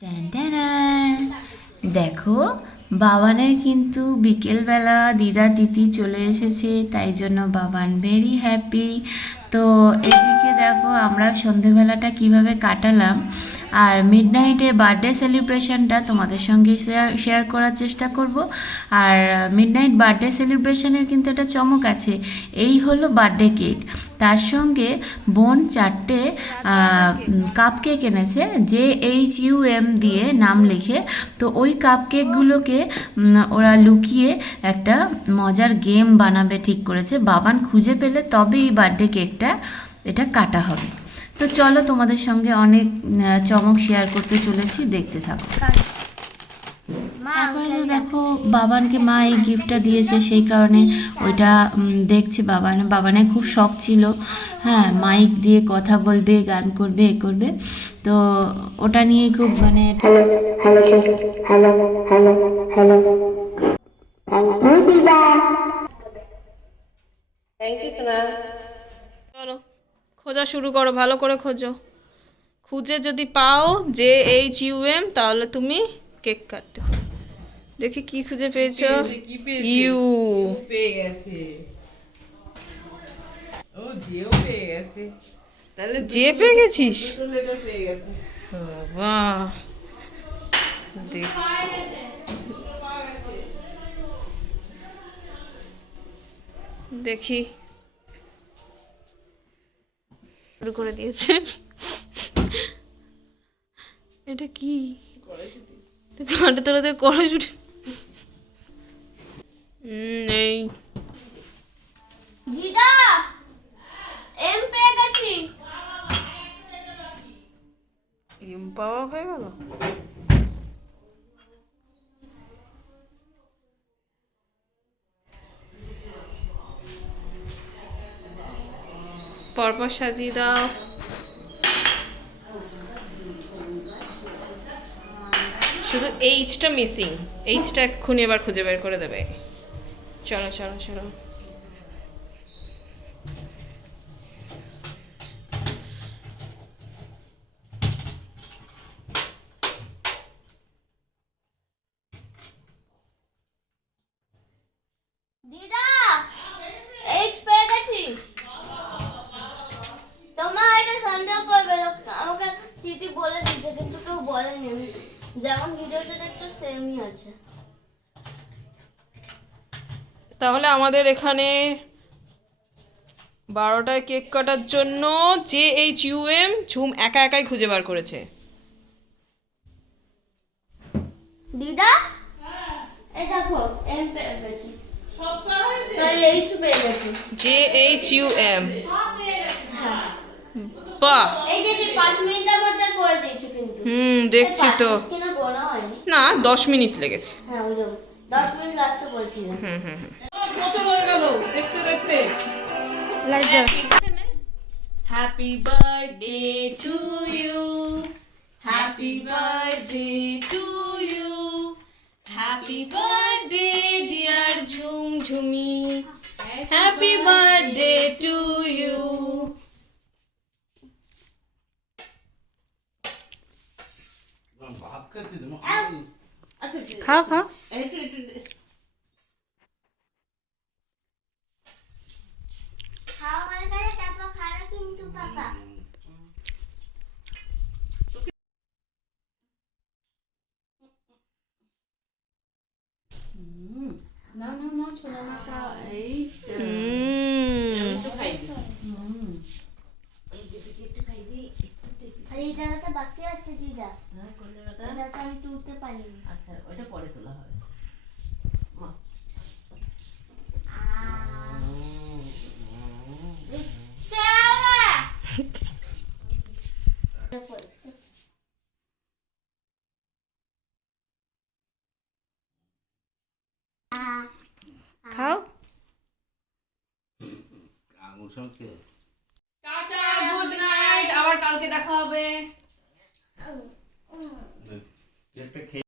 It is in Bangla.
Tan tan. দেখো, বাবানের কিন্তু বিকেলবেলা দিদা দিদি চলে এসেছে, তাই জন্য বাবান ভেরি হ্যাপি। তো এদিকে দেখো আমরা সন্ধেবেলাটা কিভাবে কাটালাম আর মিডনাইটের বার্থডে সেলিব্রেশনটা তোমাদের সঙ্গে শেয়ার করার চেষ্টা করব। আর মিডনাইট বার্থডে সেলিব্রেশনের কিন্তু একটা চমক আছে, এই হলো বার্থডে কেক, তার সঙ্গে বোন 4টে কাপ কেক এনেছে, JHUM দিয়ে নাম লিখে। তো ওই কাপ কেকগুলোকে ওরা লুকিয়ে একটা মজার গেম বানাবে ঠিক করেছে, বাবান খুঁজে পেলে তবেই বার্থডে কেকটা এটা কাটা হবে। তো চলো তোমাদের সঙ্গে অনেক চমক শেয়ার করতে চলেছি, দেখতে থাকো। তারপরে তো দেখো বাবানকে মা এই গিফটটা দিয়েছে, সেই কারণে ওইটা দেখছি। বাবানের খুব শখ ছিল, হ্যাঁ, মাইক দিয়ে কথা বলবে, গান করবে, এ করবে। তো ওটা নিয়েই খুব মানে hello hello hello hello thank you দিদা। থ্যাংক ইউ সোনা। চলো খোঁজা শুরু করো, ভালো করে খোঁজো। খুঁজে যদি পাও JHUM তাহলে তুমি কেক কাটতে পারো। দেখি কি খুঁজে পেয়েছো। ইউ পেয়ে গেছে, ও জিও পেয়ে গেছে, তাহলে যে পেয়ে গেছিস? দুটো লেটার পেয়ে গেছে। বাহ, দেখি শুরু করে দিয়েছে। এটা কি? কাঁটা তোলাতে কড়াইশুঁটি এই দিদা এম পেয়ে গেছি। এম পাওয়া হয়ে গেল। পরপর সাজিয়ে দাও। শুধু এইচটা মিসিং, এইচটা এক্ষুনি এবার খুঁজে বের করে দেবে। চলো চলো চলো। দিদা এইচ পেয়ে গেছি। তোমার এটা সন্দেহ করবে, আমাকে দিদি বলে দিচ্ছে কিন্তু কেউ বলেনি। যেমন ভিডিওতে দেখছো সেমই আছে। তাহলে আমাদের এখানে 12টায় কেক কাটার জন্য JHUM ঝুম একা একাই খুঁজে বার করেছে। দিদা এই দেখো এম পেয়ে গেছি, সব করা হয়েছে, এইচ পেয়ে গেছি। JHUM, হ্যাঁ বাহ। এই দিদি 5 মিনিটের মধ্যে করে দিয়েছি কিন্তু। দেখছি তো। কিনা গোনা হয়নি। না, 10 মিনিট লেগেছে। হ্যাঁ ওই 10 মিনিট লাস্টে বলছিলাম। বছর হয়ে গেল দেখতে দেখতে। Happy birthday to you, happy birthday to you, happy birthday dear Jhumjhumi, happy birthday to you. খাও খাও। খাওয়া হয়ে গেলে তারপর খাবে কিন্তু পাপা। না না না, ছোলা মাটা এই একটু খাই দি। আর এই জায়গাটা বাকি আছে দিদা, কোন জায়গাটা? এই জায়গাটা আমি তুলতে পারিনি। আচ্ছা, ওইটা পরে তোলা হবে। খাও। টাটা, গুড নাইট, আবার কালকে দেখা হবে।